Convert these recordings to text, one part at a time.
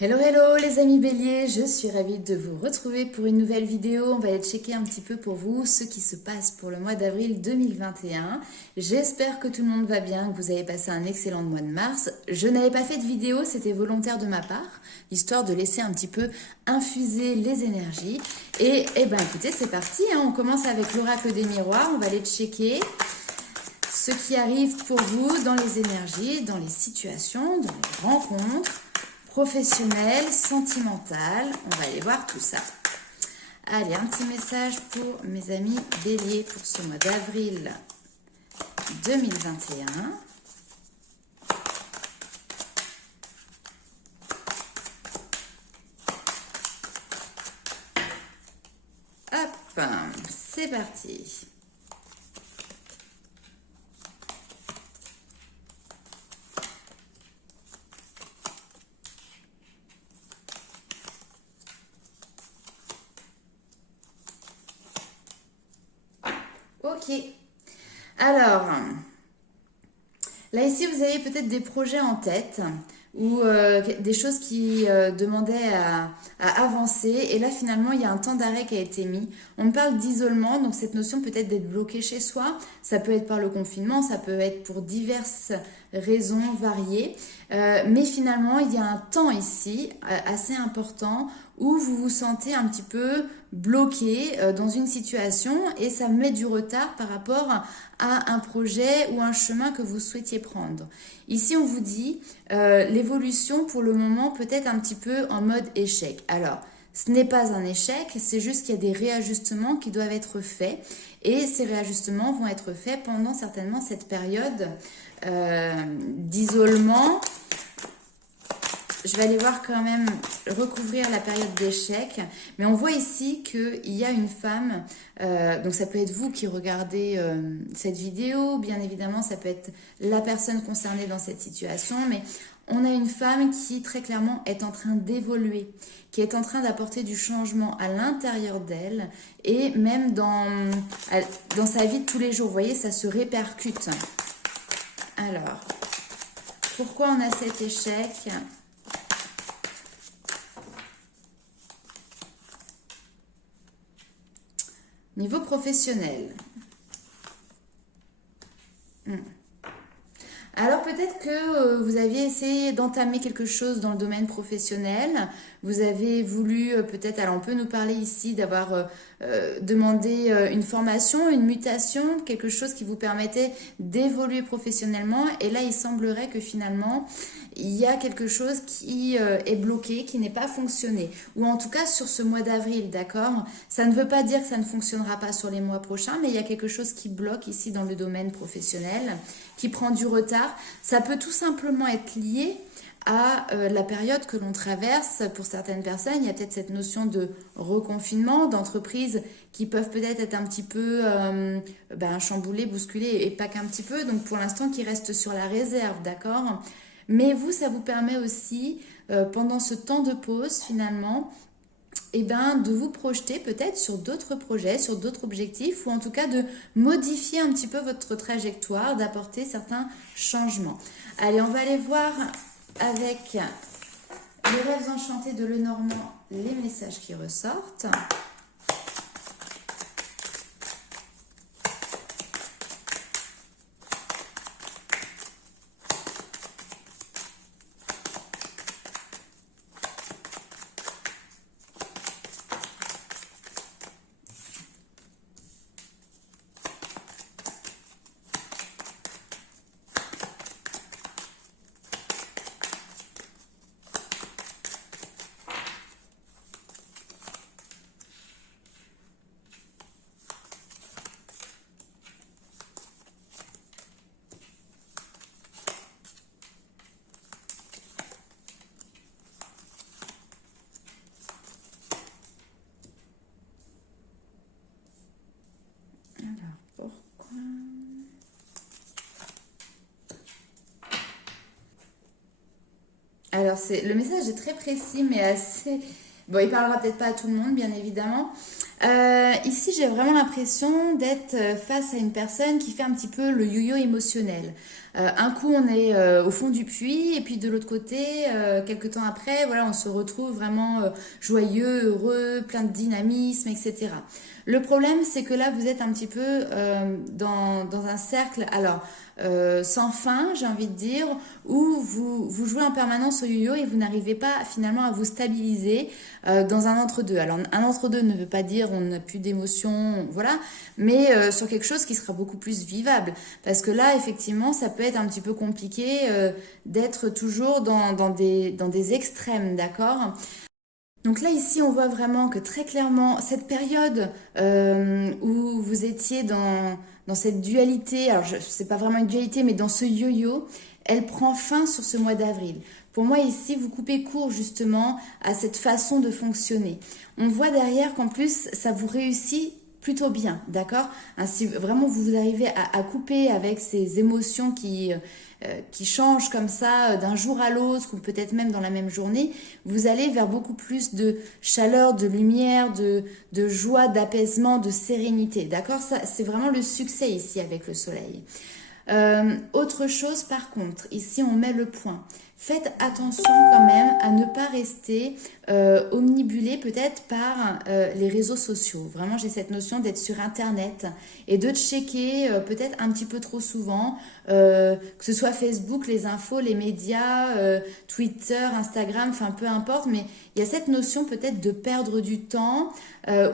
Hello hello les amis béliers, je suis ravie de vous retrouver pour une nouvelle vidéo. On va aller checker un petit peu pour vous ce qui se passe pour le mois d'avril 2021. J'espère que tout le monde va bien, que vous avez passé un excellent mois de mars. Je n'avais pas fait de vidéo, c'était volontaire de ma part, histoire de laisser un petit peu infuser les énergies. Et ben écoutez, c'est parti, hein. On commence avec l'oracle des miroirs, on va aller checker ce qui arrive pour vous dans les énergies, dans les situations, dans les rencontres professionnel, sentimental, on va aller voir tout ça. Allez, un petit message pour mes amis béliers pour ce mois d'avril 2021. Hop, c'est parti. Ok, alors, là ici vous avez peut-être des projets en tête ou des choses qui demandaient à avancer et là finalement il y a un temps d'arrêt qui a été mis. On me parle d'isolement, donc cette notion peut-être d'être bloqué chez soi, ça peut être par le confinement, ça peut être pour diverses raisons variées, mais finalement il y a un temps ici assez important où vous vous sentez un petit peu bloqué dans une situation et ça met du retard par rapport à un projet ou un chemin que vous souhaitiez prendre. Ici, on vous dit l'évolution pour le moment peut être un petit peu en mode échec. Alors, ce n'est pas un échec, c'est juste qu'il y a des réajustements qui doivent être faits et ces réajustements vont être faits pendant certainement cette période d'isolement. Je vais aller voir quand même, recouvrir la période d'échec. Mais on voit ici qu'il y a une femme, donc ça peut être vous qui regardez cette vidéo, bien évidemment, ça peut être la personne concernée dans cette situation, mais on a une femme qui très clairement est en train d'évoluer, qui est en train d'apporter du changement à l'intérieur d'elle et même dans sa vie de tous les jours. Vous voyez, ça se répercute. Alors, pourquoi on a cet échec ? Niveau professionnel. Alors peut-être que vous aviez essayé d'entamer quelque chose dans le domaine professionnel. Vous avez voulu peut-être, alors on peut nous parler ici d'avoir demandé une formation, une mutation, quelque chose qui vous permettait d'évoluer professionnellement. Et là, il semblerait que finalement, il y a quelque chose qui est bloqué, qui n'est pas fonctionné. Ou en tout cas sur ce mois d'avril, d'accord ? Ça ne veut pas dire que ça ne fonctionnera pas sur les mois prochains, mais il y a quelque chose qui bloque ici dans le domaine professionnel, qui prend du retard. Ça peut tout simplement être lié à la période que l'on traverse. Pour certaines personnes, il y a peut-être cette notion de reconfinement, d'entreprises qui peuvent peut-être être un petit peu chamboulées, bousculées, et pas qu'un petit peu. Donc pour l'instant, qui restent sur la réserve, d'accord ? Mais vous, ça vous permet aussi, pendant ce temps de pause, finalement, de vous projeter peut-être sur d'autres projets, sur d'autres objectifs, ou en tout cas de modifier un petit peu votre trajectoire, d'apporter certains changements. Allez, on va aller voir avec les rêves enchantés de Lenormand les messages qui ressortent. Alors, le message est très précis, mais assez... Bon, il parlera peut-être pas à tout le monde, bien évidemment. Ici, j'ai vraiment l'impression d'être face à une personne qui fait un petit peu le yo-yo émotionnel. Un coup, on est au fond du puits, et puis de l'autre côté, quelques temps après, voilà, on se retrouve vraiment joyeux, heureux, plein de dynamisme, etc. Le problème, c'est que là, vous êtes un petit peu dans un cercle, alors sans fin, j'ai envie de dire, où vous jouez en permanence au yo-yo et vous n'arrivez pas finalement à vous stabiliser dans un entre-deux. Alors, un entre-deux ne veut pas dire on n'a plus d'émotions, voilà, mais sur quelque chose qui sera beaucoup plus vivable. Parce que là, effectivement, ça peut être un petit peu compliqué d'être toujours dans des extrêmes, d'accord? Donc là, ici, on voit vraiment que très clairement, cette période où vous étiez dans cette dualité, alors c'est pas vraiment une dualité, mais dans ce yo-yo, elle prend fin sur ce mois d'avril. Pour moi, ici, vous coupez court justement à cette façon de fonctionner. On voit derrière qu'en plus, ça vous réussit plutôt bien, d'accord? Ainsi, vraiment, vous arrivez à couper avec ces émotions qui changent comme ça d'un jour à l'autre ou peut-être même dans la même journée. Vous allez vers beaucoup plus de chaleur, de lumière, de joie, d'apaisement, de sérénité, d'accord? Ça, c'est vraiment le succès ici avec le soleil. Autre chose par contre, ici on met le point. Faites attention quand même à ne pas rester omnibulé peut-être par les réseaux sociaux. Vraiment, j'ai cette notion d'être sur Internet et de checker peut-être un petit peu trop souvent, que ce soit Facebook, les infos, les médias, Twitter, Instagram, enfin peu importe, mais il y a cette notion peut-être de perdre du temps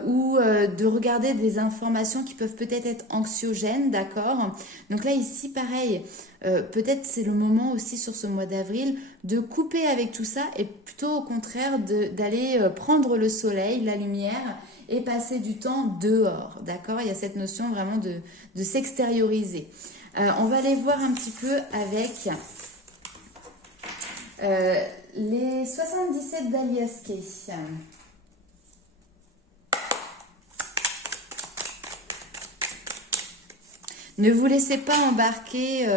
ou de regarder des informations qui peuvent peut-être être anxiogènes, d'accord? Donc là, ici, pareil, peut-être c'est le moment aussi sur ce mois d'avril de couper avec tout ça et plutôt au contraire d'aller prendre le soleil, la lumière et passer du temps dehors, d'accord? Il y a cette notion vraiment de s'extérioriser. On va aller voir un petit peu avec les 77 d'Aliaské. Ne vous laissez pas embarquer,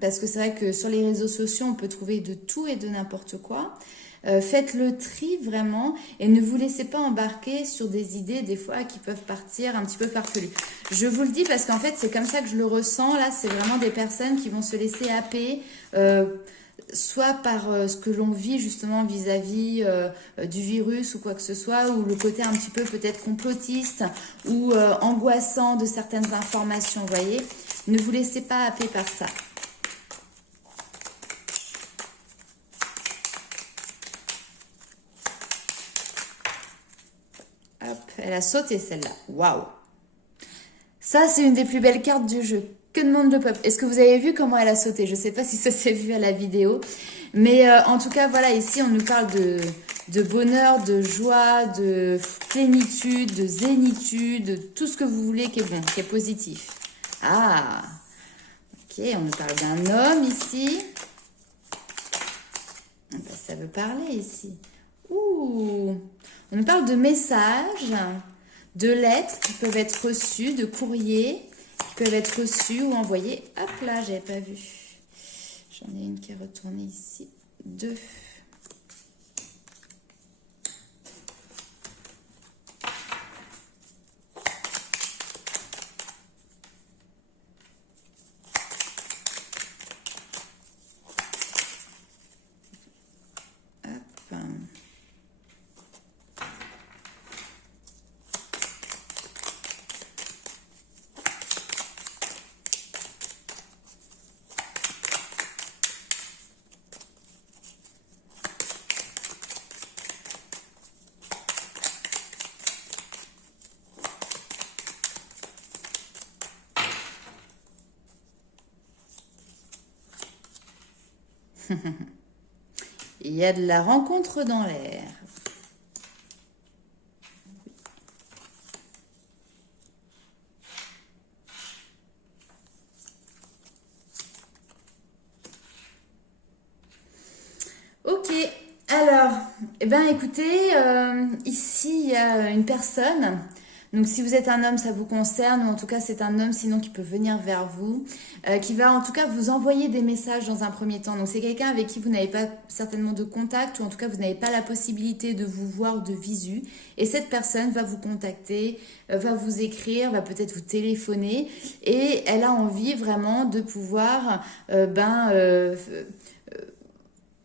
parce que c'est vrai que sur les réseaux sociaux, on peut trouver de tout et de n'importe quoi. Faites le tri vraiment et ne vous laissez pas embarquer sur des idées des fois qui peuvent partir un petit peu farfelues. Je vous le dis parce qu'en fait, c'est comme ça que je le ressens. Là, c'est vraiment des personnes qui vont se laisser happer. Soit par ce que l'on vit justement vis-à-vis du virus ou quoi que ce soit, ou le côté un petit peu peut-être complotiste ou angoissant de certaines informations, vous voyez. Ne vous laissez pas happer par ça. Hop, elle a sauté celle-là. Waouh! Ça, c'est une des plus belles cartes du jeu. Que demande le peuple? Est-ce que vous avez vu comment elle a sauté? Je ne sais pas si ça s'est vu à la vidéo. Mais en tout cas, voilà, ici, on nous parle de bonheur, de joie, de plénitude, de zénitude, de tout ce que vous voulez qui est bon, qui est positif. Ah, ok, on nous parle d'un homme ici. Ben, ça veut parler ici. Ouh, on nous parle de messages, de lettres qui peuvent être reçues, de courriers qui peuvent être reçus ou envoyés. Hop là, j'avais pas vu. J'en ai une qui est retournée ici. Deux. Hop. Il y a de la rencontre dans l'air. Ok, alors, eh ben écoutez, ici il y a une personne. Donc si vous êtes un homme, ça vous concerne, ou en tout cas c'est un homme sinon qui peut venir vers vous, qui va en tout cas vous envoyer des messages dans un premier temps. Donc c'est quelqu'un avec qui vous n'avez pas certainement de contact, ou en tout cas vous n'avez pas la possibilité de vous voir de visu. Et cette personne va vous contacter, va vous écrire, va peut-être vous téléphoner, et elle a envie vraiment de pouvoir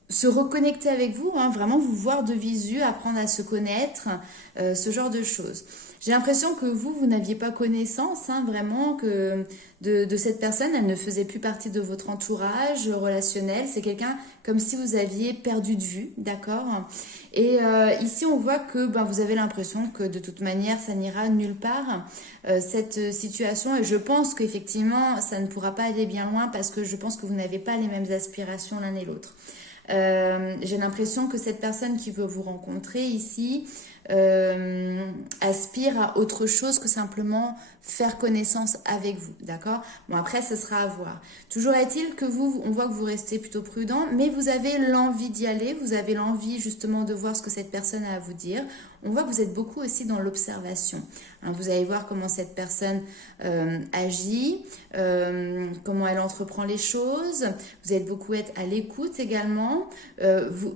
se reconnecter avec vous, hein, vraiment vous voir de visu, apprendre à se connaître, ce genre de choses. J'ai l'impression que vous n'aviez pas connaissance, hein, vraiment, de cette personne. Elle ne faisait plus partie de votre entourage relationnel. C'est quelqu'un comme si vous aviez perdu de vue, d'accord? Et ici, on voit que vous avez l'impression que de toute manière, ça n'ira nulle part, cette situation. Et je pense qu'effectivement, ça ne pourra pas aller bien loin parce que je pense que vous n'avez pas les mêmes aspirations l'un et l'autre. J'ai l'impression que cette personne qui veut vous rencontrer ici aspire à autre chose que simplement faire connaissance avec vous, d'accord? Bon, après, ce sera à voir. Toujours est-il que vous, on voit que vous restez plutôt prudent, mais vous avez l'envie d'y aller, vous avez l'envie justement de voir ce que cette personne a à vous dire. On voit que vous êtes beaucoup aussi dans l'observation. Hein, vous allez voir comment cette personne agit, comment elle entreprend les choses. Vous allez beaucoup être à l'écoute également.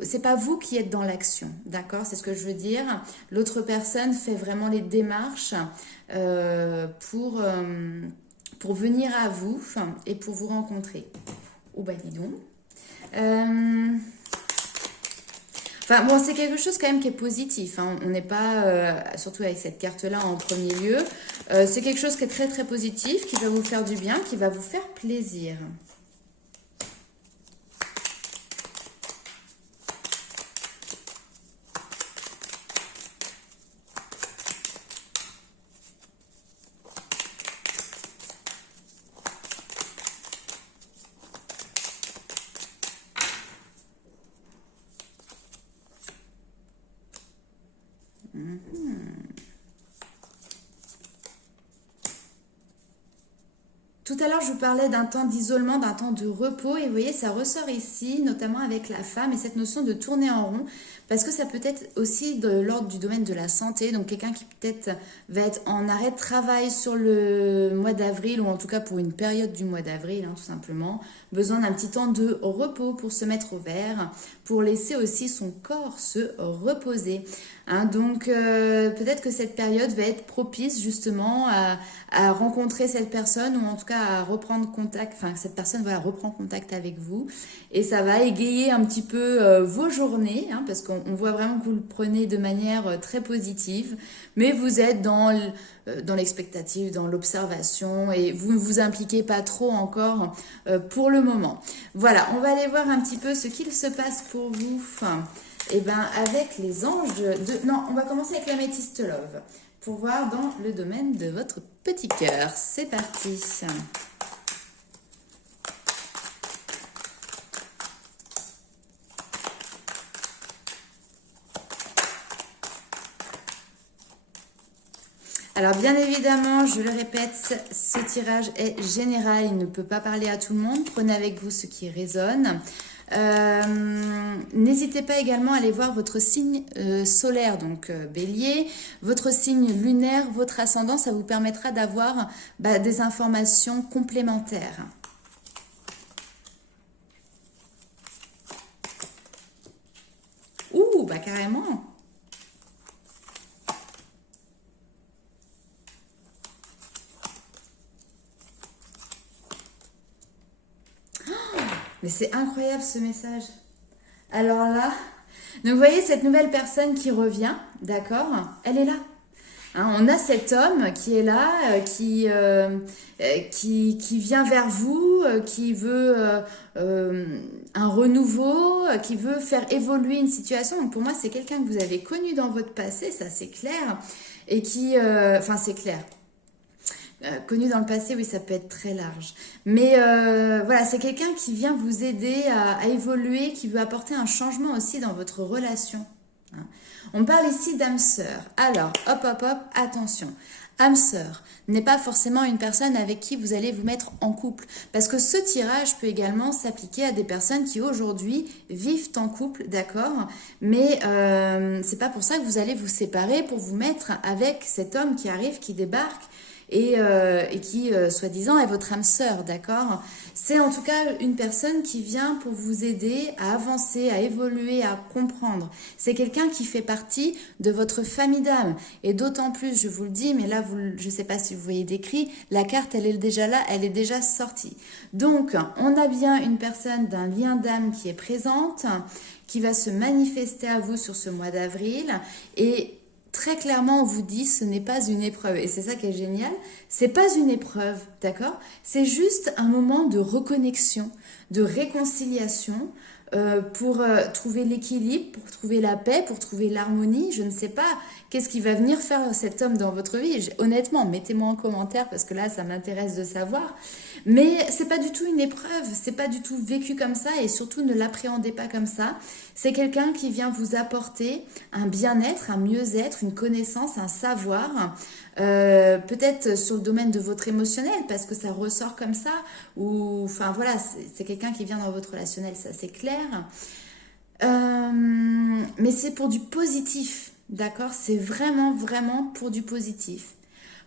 C'est pas vous qui êtes dans l'action, d'accord? C'est ce que je veux dire. L'autre personne fait vraiment les démarches pour venir à vous et pour vous rencontrer. Oh bah dis donc. Enfin bon, c'est quelque chose quand même qui est positif, hein. On n'est pas, surtout avec cette carte-là en premier lieu, c'est quelque chose qui est très très positif, qui va vous faire du bien, qui va vous faire plaisir. Tout à l'heure, je vous parlais d'un temps d'isolement, d'un temps de repos, et vous voyez, ça ressort ici, notamment avec la femme, et cette notion de tourner en rond, parce que ça peut être aussi de l'ordre du domaine de la santé, donc quelqu'un qui peut-être va être en arrêt de travail sur le mois d'avril, ou en tout cas pour une période du mois d'avril, hein, tout simplement, besoin d'un petit temps de repos pour se mettre au vert, pour laisser aussi son corps se reposer. Hein, donc peut-être que cette période va être propice justement à rencontrer cette personne, ou en tout cas à reprendre contact, enfin cette personne va reprendre contact avec vous, et ça va égayer un petit peu vos journées, hein, parce qu'on voit vraiment que vous le prenez de manière très positive, mais vous êtes dans l'expectative, dans l'observation, et vous ne vous impliquez pas trop encore pour le moment. Voilà, on va aller voir un petit peu ce qu'il se passe pour vous. Et bien avec les anges de... Non, on va commencer avec l'améthyste love pour voir dans le domaine de votre petit cœur. C'est parti. Alors bien évidemment, je le répète, ce tirage est général, il ne peut pas parler à tout le monde. Prenez avec vous ce qui résonne. N'hésitez pas également à aller voir votre signe solaire, donc bélier, votre signe lunaire, votre ascendant, ça vous permettra d'avoir des informations complémentaires. Ouh, carrément. Mais c'est incroyable ce message. Alors là, donc vous voyez cette nouvelle personne qui revient, d'accord? Elle est là. Hein, on a cet homme qui est là, qui vient vers vous, qui veut un renouveau, qui veut faire évoluer une situation. Donc pour moi, c'est quelqu'un que vous avez connu dans votre passé, ça c'est clair. Et qui, enfin c'est clair. Connu dans le passé, oui, ça peut être très large. Mais voilà, c'est quelqu'un qui vient vous aider à évoluer, qui veut apporter un changement aussi dans votre relation. Hein. On parle ici d'âme sœur. Alors, hop, hop, hop, attention. âme sœur n'est pas forcément une personne avec qui vous allez vous mettre en couple. Parce que ce tirage peut également s'appliquer à des personnes qui aujourd'hui vivent en couple, d'accord? Mais c'est pas pour ça que vous allez vous séparer pour vous mettre avec cet homme qui arrive, qui débarque et qui, soi-disant, est votre âme sœur, d'accord? C'est en tout cas une personne qui vient pour vous aider à avancer, à évoluer, à comprendre. C'est quelqu'un qui fait partie de votre famille d'âme. Et d'autant plus, je vous le dis, mais là, je ne sais pas si vous voyez décrit, la carte, elle est déjà là, elle est déjà sortie. Donc, on a bien une personne d'un lien d'âme qui est présente, qui va se manifester à vous sur ce mois d'avril. Et très clairement, on vous dit, ce n'est pas une épreuve. Et c'est ça qui est génial. C'est pas une épreuve, d'accord? C'est juste un moment de reconnexion, de réconciliation, pour trouver l'équilibre, pour trouver la paix, pour trouver l'harmonie. Je ne sais pas qu'est-ce qui va venir faire cet homme dans votre vie. Honnêtement, mettez-moi en commentaire parce que là, ça m'intéresse de savoir. Mais c'est pas du tout une épreuve, c'est pas du tout vécu comme ça et surtout ne l'appréhendez pas comme ça. C'est quelqu'un qui vient vous apporter un bien-être, un mieux-être, une connaissance, un savoir, peut-être sur le domaine de votre émotionnel parce que ça ressort comme ça, ou enfin voilà, c'est quelqu'un qui vient dans votre relationnel, ça c'est clair. Mais c'est pour du positif, d'accord? C'est vraiment, vraiment pour du positif.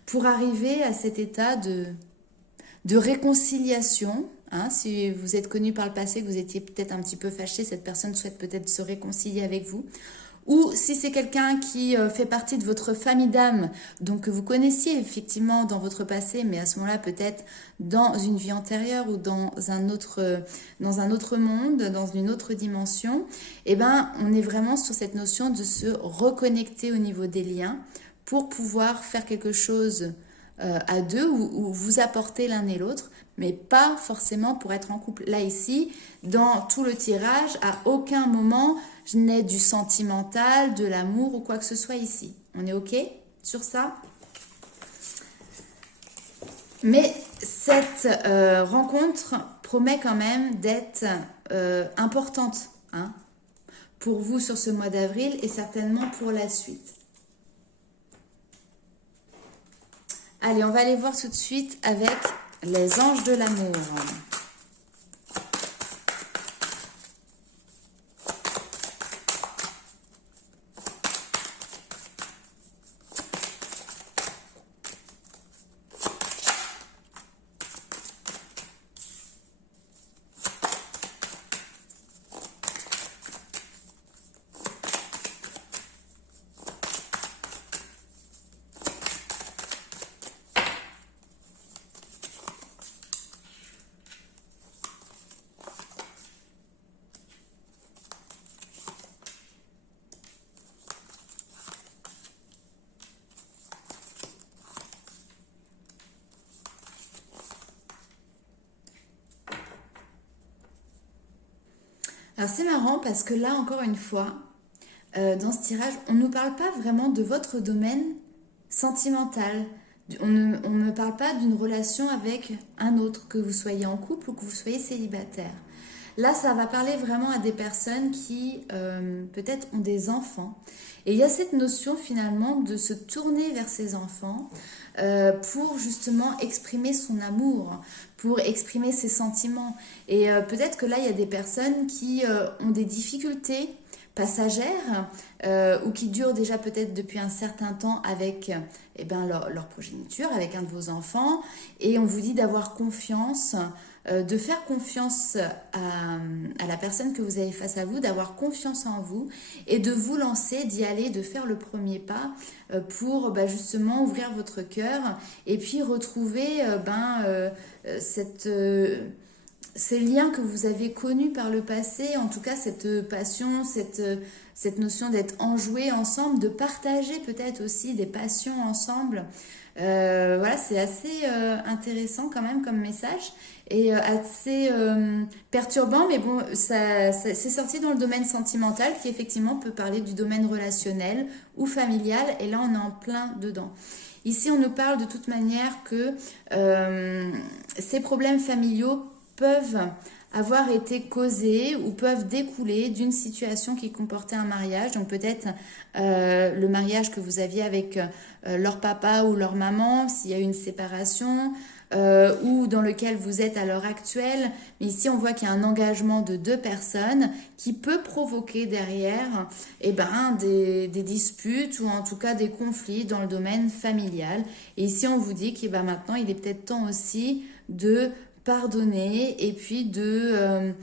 Pour arriver à cet état de réconciliation. Hein, si vous êtes connu par le passé, que vous étiez peut-être un petit peu fâché, cette personne souhaite peut-être se réconcilier avec vous. Ou si c'est quelqu'un qui fait partie de votre famille d'âme, donc que vous connaissiez effectivement dans votre passé, mais à ce moment-là peut-être dans une vie antérieure ou dans un autre monde, dans une autre dimension, eh ben, on est vraiment sur cette notion de se reconnecter au niveau des liens pour pouvoir faire quelque chose à deux ou vous apporter l'un et l'autre, mais pas forcément pour être en couple. Là, ici, dans tout le tirage, à aucun moment, je n'ai du sentimental, de l'amour ou quoi que ce soit ici. On est OK sur ça? Mais cette rencontre promet quand même d'être importante hein, pour vous sur ce mois d'avril et certainement pour la suite. Allez, on va aller voir tout de suite avec les anges de l'amour. Alors c'est marrant parce que là, encore une fois, dans ce tirage, on ne nous parle pas vraiment de votre domaine sentimental. On ne parle pas d'une relation avec un autre, que vous soyez en couple ou que vous soyez célibataire. Là, ça va parler vraiment à des personnes qui peut-être ont des enfants. Et il y a cette notion finalement de se tourner vers ses enfants pour justement exprimer son amour, pour exprimer ses sentiments. Et peut-être que là, il y a des personnes qui ont des difficultés passagères ou qui durent déjà peut-être depuis un certain temps avec leur progéniture, avec un de vos enfants. Et on vous dit d'avoir confiance, de faire confiance à la personne que vous avez face à vous, d'avoir confiance en vous et de vous lancer, d'y aller, de faire le premier pas pour justement ouvrir votre cœur et puis retrouver ces liens que vous avez connus par le passé, en tout cas cette passion, cette notion d'être enjoué ensemble, de partager peut-être aussi des passions ensemble. Voilà, c'est assez intéressant quand même comme message et assez perturbant, mais bon, c'est sorti dans le domaine sentimental qui effectivement peut parler du domaine relationnel ou familial et là on est en plein dedans. Ici on nous parle de toute manière que ces problèmes familiaux peuvent avoir été causées ou peuvent découler d'une situation qui comportait un mariage. Donc peut-être le mariage que vous aviez avec leur papa ou leur maman, s'il y a eu une séparation, ou dans lequel vous êtes à l'heure actuelle. Mais ici, on voit qu'il y a un engagement de deux personnes qui peut provoquer derrière des disputes ou en tout cas des conflits dans le domaine familial. Et ici, on vous dit qu'il maintenant, il est peut-être temps aussi de pardonner et puis de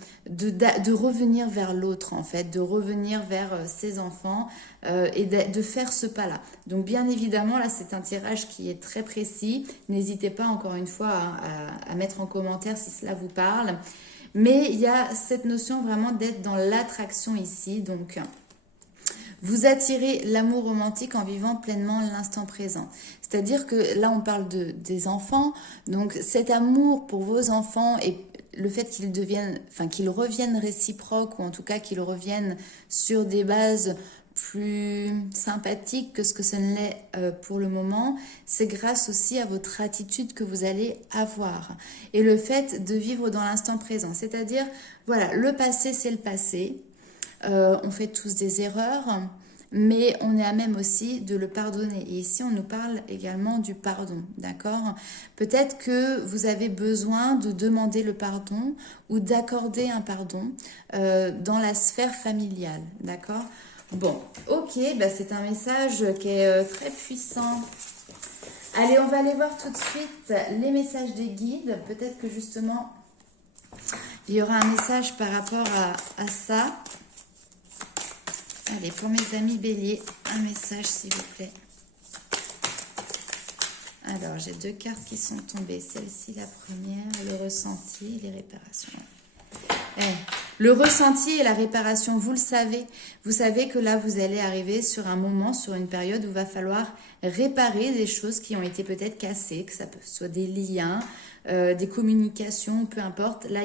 revenir vers l'autre en fait, de revenir vers ses enfants et de faire ce pas-là. Donc bien évidemment, là c'est un tirage qui est très précis. N'hésitez pas encore une fois à mettre en commentaire si cela vous parle. Mais il y a cette notion vraiment d'être dans l'attraction ici. Donc vous attirez l'amour romantique en vivant pleinement l'instant présent. C'est-à-dire que là, on parle des enfants. Donc cet amour pour vos enfants et le fait qu'ils reviennent réciproques ou en tout cas qu'ils reviennent sur des bases plus sympathique que ce que ce ne l'est pour le moment, c'est grâce aussi à votre attitude que vous allez avoir et le fait de vivre dans l'instant présent. C'est-à-dire, voilà, le passé, c'est le passé. On fait tous des erreurs, mais on est à même aussi de le pardonner. Et ici, on nous parle également du pardon, d'accord? Peut-être que vous avez besoin de demander le pardon ou d'accorder un pardon dans la sphère familiale, d'accord? Bon, ok, c'est un message qui est très puissant. Allez, on va aller voir tout de suite les messages des guides. Peut-être que justement, il y aura un message par rapport à ça. Allez, pour mes amis béliers, un message s'il vous plaît. Alors, j'ai deux cartes qui sont tombées. Celle-ci, la première, le ressenti, les réparations. Le ressenti et la réparation, vous le savez. Vous savez que là, vous allez arriver sur un moment, sur une période où il va falloir réparer des choses qui ont été peut-être cassées, que ça peut soit des liens, des communications, peu importe. Là,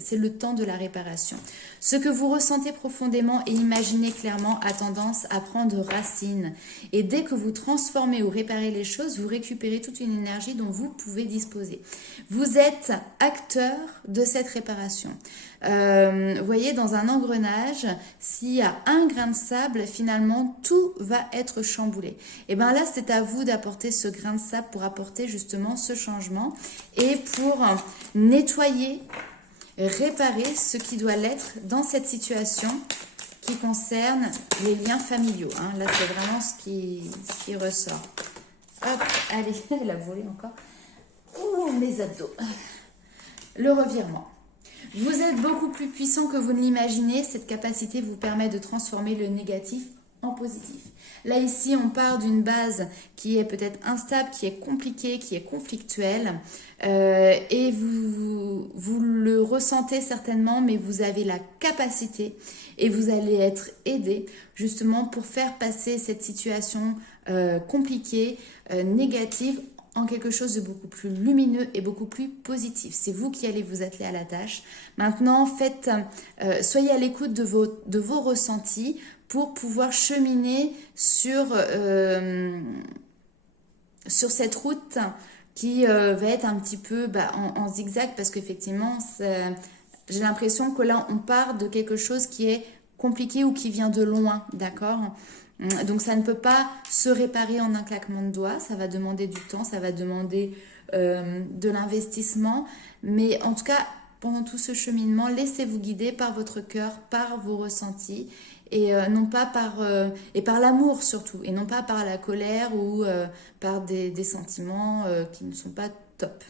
c'est le temps de la réparation. Ce que vous ressentez profondément et imaginez clairement a tendance à prendre racine. Et dès que vous transformez ou réparez les choses, vous récupérez toute une énergie dont vous pouvez disposer. Vous êtes acteur de cette réparation. Vous voyez, dans un engrenage, s'il y a un grain de sable, finalement, tout va être chamboulé. Et bien là, c'est à vous d'apporter ce grain de sable pour apporter justement ce changement et pour nettoyer, réparer ce qui doit l'être dans cette situation qui concerne les liens familiaux. Hein. Là, c'est vraiment ce qui ressort. Hop, allez, elle a volé encore. Ouh, mes abdos. Le revirement. Vous êtes beaucoup plus puissant que vous ne l'imaginez. Cette capacité vous permet de transformer le négatif en positif. Là, ici, on part d'une base qui est peut-être instable, qui est compliquée, qui est conflictuelle. Et vous le ressentez certainement, mais vous avez la capacité et vous allez être aidé justement pour faire passer cette situation compliquée, négative, en quelque chose de beaucoup plus lumineux et beaucoup plus positif. C'est vous qui allez vous atteler à la tâche. Maintenant, soyez à l'écoute de vos ressentis pour pouvoir cheminer sur cette route qui va être un petit peu en zigzag parce qu'effectivement, j'ai l'impression que là, on part de quelque chose qui est compliqué ou qui vient de loin, d'accord ? Donc ça ne peut pas se réparer en un claquement de doigts, ça va demander du temps, ça va demander de l'investissement. Mais en tout cas, pendant tout ce cheminement, laissez-vous guider par votre cœur, par vos ressentis et non pas par l'amour surtout, et non pas par la colère ou par des sentiments qui ne sont pas top.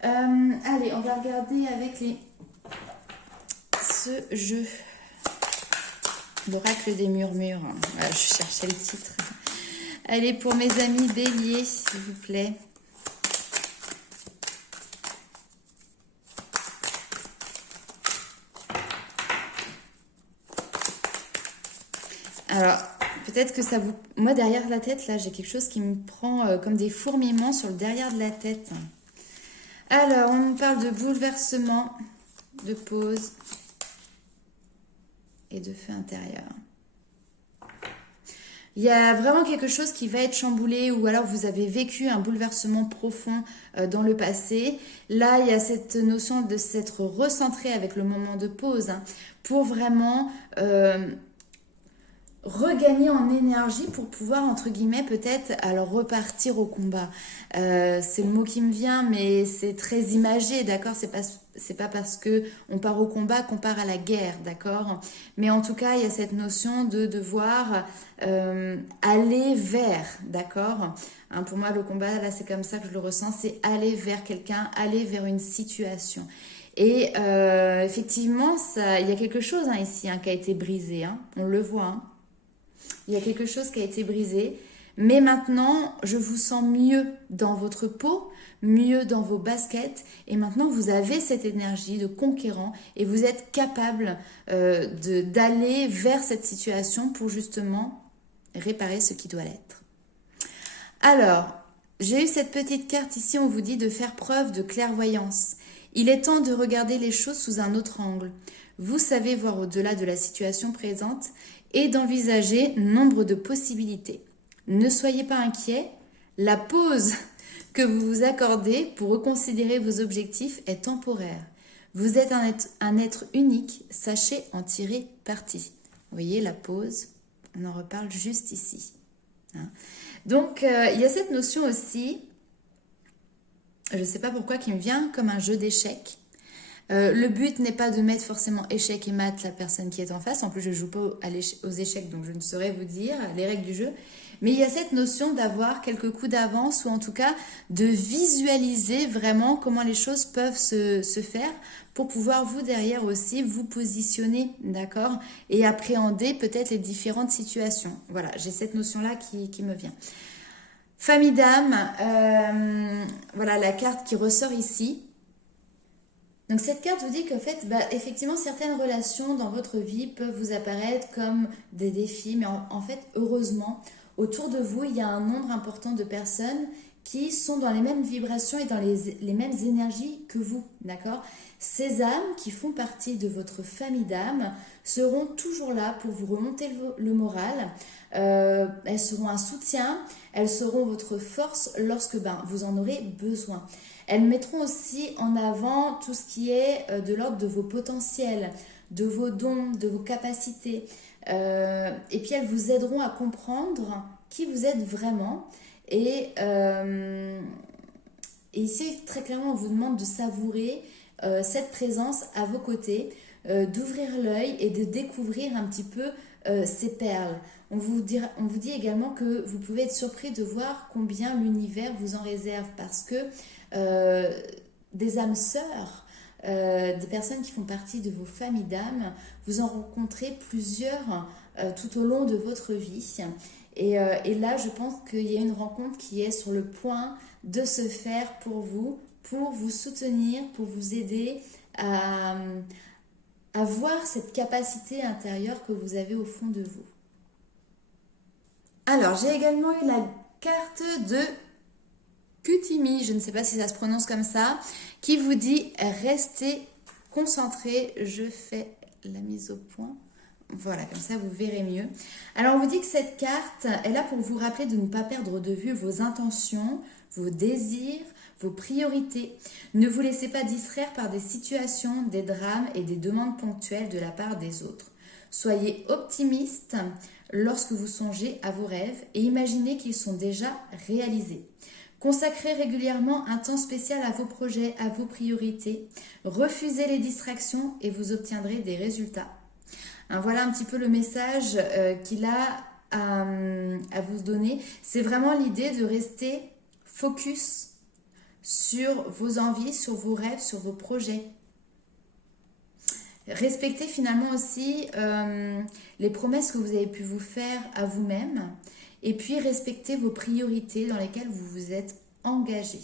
Allez, on va regarder avec ce jeu. L'oracle des murmures. Voilà, je cherchais le titre. Allez, pour mes amis béliers, s'il vous plaît. Alors, peut-être que ça vous... Moi, derrière la tête, là, j'ai quelque chose qui me prend comme des fourmillements sur le derrière de la tête. Alors, on nous parle de bouleversement, de pause et de feu intérieur. Il y a vraiment quelque chose qui va être chamboulé ou alors vous avez vécu un bouleversement profond dans le passé. Là, il y a cette notion de s'être recentré avec le moment de pause hein, pour vraiment regagner en énergie pour pouvoir, entre guillemets, peut-être alors repartir au combat. C'est le mot qui me vient, mais c'est très imagé, d'accord? C'est pas parce que on part au combat qu'on part à la guerre, d'accord? Mais en tout cas, il y a cette notion de devoir aller vers, d'accord? Hein, pour moi, le combat, là, c'est comme ça que je le ressens, c'est aller vers quelqu'un, aller vers une situation. Et effectivement, ça, il y a quelque chose hein, ici hein, qui a été brisé, hein, on le voit. Hein. Il y a quelque chose qui a été brisé. Mais maintenant, je vous sens mieux dans votre peau, mieux dans vos baskets. Et maintenant, vous avez cette énergie de conquérant et vous êtes capable d'aller vers cette situation pour justement réparer ce qui doit l'être. Alors, j'ai eu cette petite carte ici, on vous dit de faire preuve de clairvoyance. Il est temps de regarder les choses sous un autre angle. Vous savez voir au-delà de la situation présente et d'envisager nombre de possibilités. Ne soyez pas inquiets, la pause que vous vous accordez pour reconsidérer vos objectifs est temporaire. Vous êtes un être unique, sachez en tirer parti. Vous voyez la pause, on en reparle juste ici. Hein. Donc il y a cette notion aussi, je ne sais pas pourquoi, qui me vient comme un jeu d'échecs. Le but n'est pas de mettre forcément échec et mat la personne qui est en face. En plus, je ne joue pas aux échecs, donc je ne saurais vous dire les règles du jeu. Mais il y a cette notion d'avoir quelques coups d'avance ou en tout cas de visualiser vraiment comment les choses peuvent se faire pour pouvoir vous derrière aussi vous positionner, d'accord? Et appréhender peut-être les différentes situations. Voilà, j'ai cette notion-là qui me vient. Famille d'âme, voilà la carte qui ressort ici. Donc cette carte vous dit qu'en fait, effectivement, certaines relations dans votre vie peuvent vous apparaître comme des défis, mais en fait, heureusement, autour de vous, il y a un nombre important de personnes qui sont dans les mêmes vibrations et dans les mêmes énergies que vous, d'accord? Ces âmes qui font partie de votre famille d'âmes seront toujours là pour vous remonter le moral. Elles seront un soutien, elles seront votre force lorsque vous en aurez besoin. Elles mettront aussi en avant tout ce qui est de l'ordre de vos potentiels, de vos dons, de vos capacités. Et puis elles vous aideront à comprendre qui vous êtes vraiment. Et ici, très clairement, on vous demande de savourer cette présence à vos côtés, d'ouvrir l'œil et de découvrir un petit peu ces perles. On vous dit également que vous pouvez être surpris de voir combien l'univers vous en réserve parce que des âmes sœurs, des personnes qui font partie de vos familles d'âmes, vous en rencontrez plusieurs tout au long de votre vie. Et là, je pense qu'il y a une rencontre qui est sur le point de se faire pour vous soutenir, pour vous aider à voir cette capacité intérieure que vous avez au fond de vous. Alors, j'ai également eu la carte de Kutimi, je ne sais pas si ça se prononce comme ça, qui vous dit restez concentré. Je fais la mise au point. Voilà, comme ça vous verrez mieux. Alors on vous dit que cette carte est là pour vous rappeler de ne pas perdre de vue vos intentions, vos désirs, vos priorités. Ne vous laissez pas distraire par des situations, des drames et des demandes ponctuelles de la part des autres. Soyez optimiste lorsque vous songez à vos rêves et imaginez qu'ils sont déjà réalisés. Consacrez régulièrement un temps spécial à vos projets, à vos priorités. Refusez les distractions et vous obtiendrez des résultats. Voilà un petit peu le message qu'il a à vous donner. C'est vraiment l'idée de rester focus sur vos envies, sur vos rêves, sur vos projets. Respectez finalement aussi les promesses que vous avez pu vous faire à vous-même. Et puis respectez vos priorités dans lesquelles vous vous êtes engagé.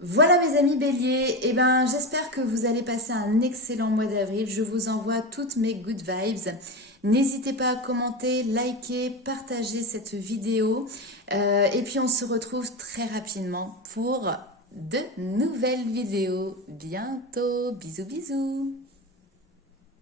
Voilà mes amis béliers, j'espère que vous allez passer un excellent mois d'avril. Je vous envoie toutes mes good vibes. N'hésitez pas à commenter, liker, partager cette vidéo. Et puis on se retrouve très rapidement pour de nouvelles vidéos. Bientôt, bisous bisous.